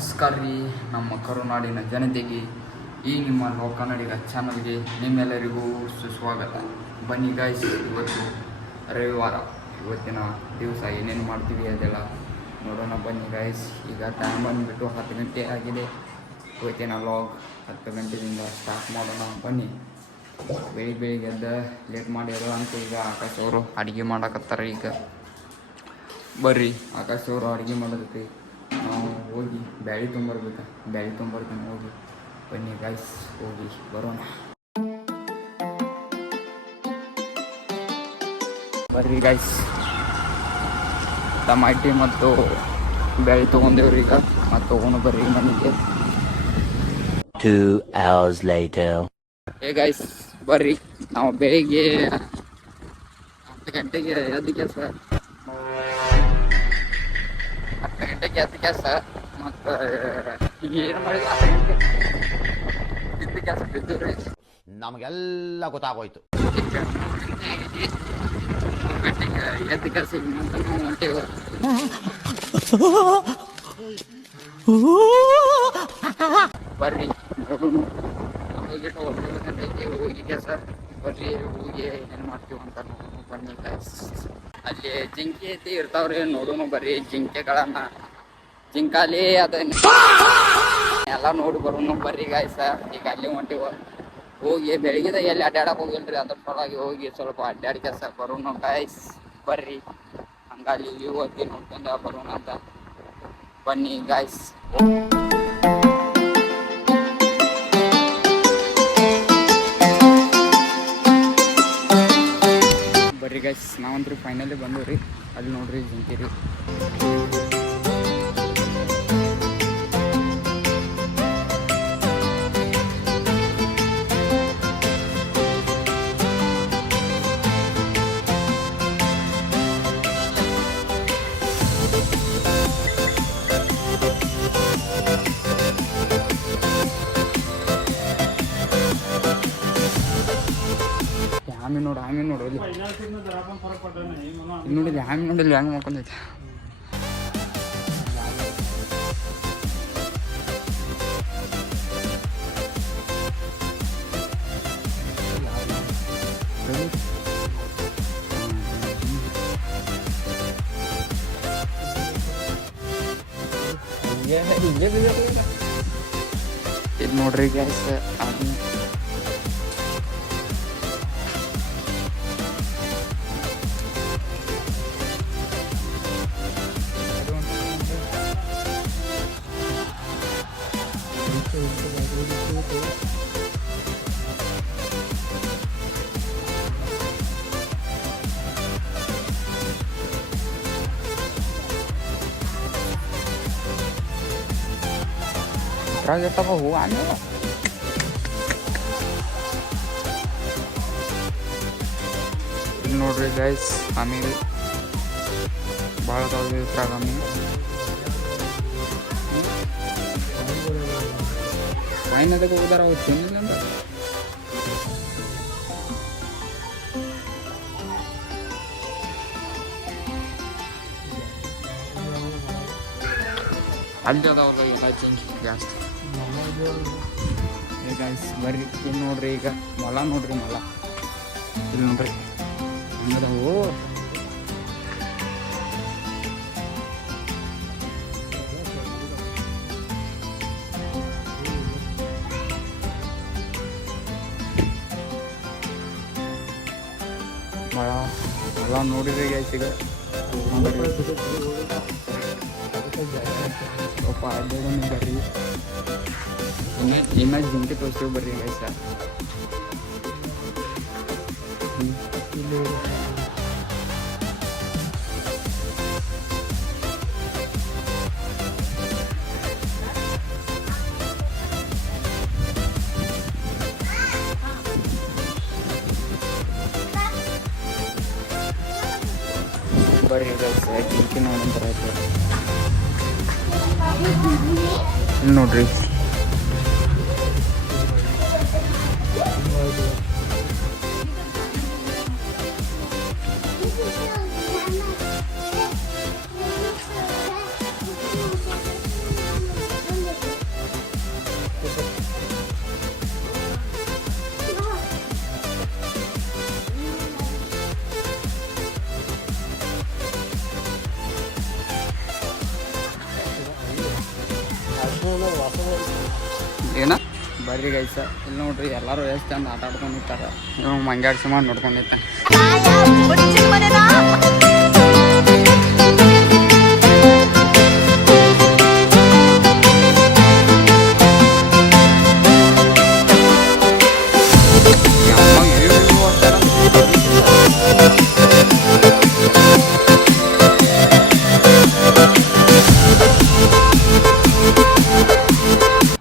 ನಮಸ್ಕಾರ ರೀ ನಮ್ಮ ಕರುನಾಡಿನ ಜನತೆಗೆ ಈ ನಿಮ್ಮ ಕನ್ನಡಿಗ ಚಾನಲ್ಗೆ ನಿಮ್ಮೆಲ್ಲರಿಗೂ ಸುಸ್ವಾಗತ. ಬನ್ನಿ ಗಾಯ್ಸ್, ಇವತ್ತು ರವಿವಾರ, ಇವತ್ತಿನ ದಿವಸ ಏನೇನು ಮಾಡ್ತೀವಿ ಅದೆಲ್ಲ ನೋಡೋಣ ಬನ್ನಿ ಗಾಯ್ಸ್. ಈಗ ಟೈಮ್ ಬಂದುಬಿಟ್ಟು 10 ಗಂಟೆ ಆಗಿದೆ. ಇವತ್ತಿನ ಲಾಗ್ 10 ಗಂಟೆಯಿಂದ ಸ್ಟಾರ್ಟ್ ಮಾಡೋಣ ಬನ್ನಿ. ಬೆಳಿಗ್ಗೆ ಎದ್ದ ಲೇಟ್ ಮಾಡಿರೋ ಅಂತ ಈಗ ಆಕಾಶ್ ಅವರು ಅಡುಗೆ ಮಾಡಕತ್ತಾರೆ. ಈಗ ಬರ್ರಿ ಆಕಾಶ್ ಅವರು ಅಡುಗೆ ಮಾಡೋದಕ್ಕೆ ನಾವು ಹೋಗಿ ಬ್ಯಾಳಿ ತೊಗೊಂಬರ್ಬೇಕು. ಬ್ಯಾಳಿ ತೊಗೊಂಬರ್ತೀನಿ, ಹೋಗಿ ಬನ್ನಿ ಗಾಯ್ಸ್, ಹೋಗಿ ಬರೋಣ ಬರ್ರಿ ಗಾಯ್ಸ್. ಟಮಾಟಿ ಮತ್ತು ಬ್ಯಾಳಿ ತೊಗೊಂಡೇವ್ರಿ. ಈಗ ಮತ್ತು ತೊಗೊಂಡು ಬರ್ರಿ ಮನೆಗೆ. 2 hours later. ಗಾಯ್ಸ್ ಬರ್ರಿ, ನಾವು ಬೆಳಿಗ್ಗೆ 10 ಗಂಟೆಗೆ ಎದ್ದು ಕೆಲಸ, 10 ಗಂಟೆಗೆ ಎದ್ದು ಕೆಲಸ ಮತ್ತು ಏನು ಮಾಡಿಲ್ಲ. 10 ಗಂಟೆ ಬಿದ್ದು ಕೆಲಸ ಬಿದ್ದುರಿ, ನಮಗೆಲ್ಲ ಗೊತ್ತಾಗೋಯ್ತು. ಎದ್ದು ಕೆಲಸ ಹೊಂಟೇವ. ಬರ್ರಿ ಹೋಗಿ ಕೆಲಸ ಬರ್ರಿ, ಹೋಗಿ ಏನೇನು ಮಾಡ್ತೀವಿ ಅಂತ ನೋಡೋಣ ಬನ್ನಿ ಗಾಯ್ಸ್. ಅಲ್ಲಿ ಜಿಂಕೆ ಐತಿ ಇರ್ತಾವ್ರಿ, ನೋಡೋಣ ಬರ್ರಿ. ಜಿಂಕಾಲಿ ಅದನ್ನ ಎಲ್ಲ ನೋಡಿ ಬರೋಣ ಬರ್ರಿ ಗಾಯ್ಸ. ಈಗ ಅಲ್ಲಿ ಹೊಂಟಿವ, ಹೋಗಿ ಬೆಳಗ್ಗೆದ ಎಲ್ಲಿ ಅಡ್ಡಾಡಕ್ಕೆ ಹೋಗಿಲ್ರಿ, ಅದ್ರ ಸಲುವಾಗಿ ಹೋಗಿ ಸ್ವಲ್ಪ ಅಡ್ಡಾಡಿ ಕೆಲಸ ಬರೋಣ ಗಾಯ್ಸ್. ಬರ್ರಿ ಹಂಗಾಗಿ ಹೋಗಿ ನೋಡ್ಕೊಂಡು ಬರೋಣ ಅಂತ ಬನ್ನಿ ಗಾಯ್ಸ್. ಬರ್ರಿ ಗೈಸ್, ನಾವಂತ್ರಿ ಫೈನಲಿ ಬಂದವ್ರಿ. ಅಲ್ಲಿ ನೋಡ್ರಿ ಜಿಂಕಿ ರೀ. ಆಮೆ ನೋಡು ಅಲ್ಲಿ ನೋಡಿಲ್ಲ, ಆಮೆ ನೋಡಿಲ್ಲ ಹೆಂಗೆ ಮಾಡ್ಕೊಂಡೈತೆ. ಇದು ನೋಡ್ರಿ ಗ್ಯಾಸ್, ಎಷ್ಟಪ್ಪ ಹೂ ಆಮೇಲೆ ಇಲ್ಲಿ ನೋಡ್ರಿ ಗೈಸ್. ಆಮೇಲೆ ಭಾಳ ಇದ್ರಾಗ ಆಮೇಲೆ ಆಯ್ನದಕ್ಕೆ ಹೋದಾರ ಅವ್ರು ತಿನ್ನಿಲ್ಲ ಅಂತ ಅಲ್ಲಿ ಅದಾವಾಗ ಎಲ್ಲ ಚೇಂಜ್ ಜಾಸ್ತಿ. ಗಾಯ್ಸ್ ಬರ್ರಿ, ಇಲ್ಲಿ ನೋಡ್ರಿ. ಈಗ ಮೊಲ ನೋಡ್ರಿ, ಮೊಲ ಇಲ್ಲಿ ನೋಡ್ರಿ ಹಂಗದವು. ಮೊಲ ನೋಡಿರಿ ಗೈಸ್. ಈಗ ಸ್ವಲ್ಪ ಅಡ್ಡಾಡೋಣ ಬರ್ರಿ. ಇನ್ನ ಜಿಂಕೆ ತೋರಿಸ್ತೀವಿ ಬರ್ರಿ ಗೈಸ. ಬರ್ರಿ ಗೈಸ, ಜಿಂಕೆ ನೋಡಂತರ ಆಯ್ತು. ಇಲ್ಲಿ ನೋಡ್ರಿ, ಏನ ಬರ್ರಿ ಗೈಸ ಇಲ್ಲಿ ನೋಡ್ರಿ ಎಲ್ಲರೂ ಎಷ್ಟು ಚಂದ ಆಟ ಆಡ್ಕೊಂಡು ನಿಂತಾರ ಇವ್ ಮಂಗ್ಯಾಡ್ಸಿ ಮಾಡಿ ನೋಡ್ಕೊಂಡಿರ್ತ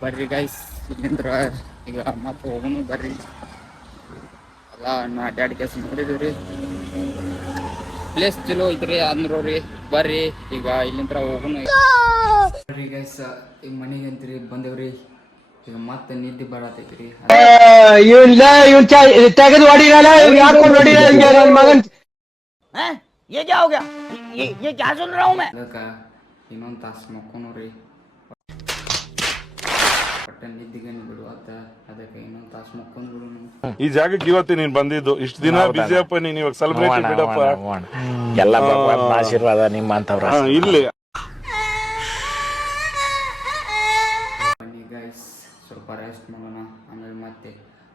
ಬರ್ರಿ ಗೈಸ್ ಇಲ್ಲಿಂದ್ರ ಈಗ ಮತ್ತೆ ಹೋಗೋನು ಬರ್ರಿ ಎಲ್ಲ ಅಡ್ಡಾಡಿ ಕೆಲಸ ನೋಡಿದ್ರಿ ಪ್ಲೇಸ್ ಚಲೋ ಐತ್ರಿ ಅಂದ್ರಿ ಬರ್ರಿ ಈಗ ಇಲ್ಲಿಂದ್ರ ಹೋಗೋನು ಬರ್ರಿ ಗೈಸ್ ಈಗ ಮನೆಗೆ ಅಂತ್ರಿ ಬಂದೇವ್ರಿ ಈಗ ಮತ್ತೆ ನಿದ್ದೆ ಬರತೈತ್ರಿ ತೆಗೆದು ಹೊಡಿರಲ್ಲ ಹಾಕೊಂಡು ಹೊಡಿರ ನನ್ನ ಮಗನ್ ये क्या हो गया ये क्या सुन रहा हूँ मैं ಅದಕ್ಕೆ ಇನ್ನೊಂದು ತಾಸು ಮಕ್ಕೊನೋರಿ ಪಟ್ಟ ನಿದ್ದಿಗೆ ಬಿಡುವತ್ತ ಅದಕ್ಕೆ ಇನ್ನೊಂದು ತಾಸು ಮಕ್ಕೊಂಡ್ ಬಿಡು ಈ ಜಾಗಕ್ಕೆ ಇವತ್ತು ನೀನ್ ಬಂದಿದ್ದು ಇಷ್ಟು ದಿನ ಬಿಜಿಯಪ್ಪ ನೀನ್ ಇವಾಗ ಸೆಲೆಬ್ರೇಟ್ ಬಿಡಪ್ಪ ಎಲ್ಲ ಭಗವಂತನ ಆಶೀರ್ವಾದ ನಿಮ್ಮಂತವ್ರ ಇಲ್ಲಿ ಬನ್ನಿ ಗೈಸ್ ಸ್ವಲ್ಪ ರೆಸ್ಟ್ ಮಾಡೋಣ ಆಮೇಲೆ ಮತ್ತೆ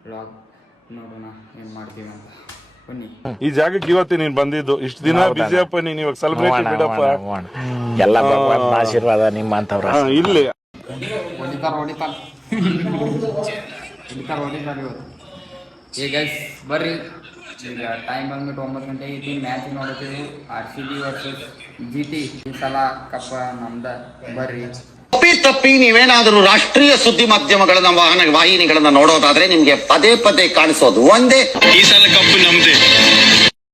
ವ್ಲಾಗ್ ನೋಡೋಣ ಏನು ಮಾಡ್ತೀವಿ ಅಂತ ಬನ್ನಿ ಈ ಜಾಗಕ್ಕೆ ಇವತ್ತು ನೀನ್ ಬಂದಿದ್ದು ಇಷ್ಟು ದಿನ ಬಿಜಿಯಪ್ಪ ನೀನ್ ಇವಾಗ ಸೆಲೆಬ್ರೇಟ್ ಬಿಡಪ್ಪ ಎಲ್ಲ ಭಗವಂತನ ಆಶೀರ್ವಾದ ನಿಮ್ಮಂತವ್ರ ಇಲ್ಲಿ ಹೊಡಿತಾರ ಇವತ್ತು ಏ ಗೈಸ್ ಬರ್ರಿ ಈಗ ಟೈಮ್ ಬಂದ್ಬಿಟ್ಟು 9 ಗಂಟೆ ಐತಿ ಮ್ಯಾಚ್ ನೋಡ್ತೀವಿ RCB ವರ್ಸಸ್ GT ಈ ಸಲ ಕಪ್ಪ ನಮ್ದ ಬರ್ರಿ ತಪ್ಪಿ ನೀವೇನಾದರೂ ರಾಷ್ಟ್ರೀಯ ಸುದ್ದಿ ಮಾಧ್ಯಮಗಳನ್ನ ವಾಹಿನಿಗಳನ್ನ ನೋಡೋದಾದ್ರೆ ನಿಮ್ಗೆ ಪದೇ ಪದೇ ಕಾಣಿಸೋದು ಒಂದೇ ಈ ಸಲ ಕಪ್ಪು ನಮ್ದೇ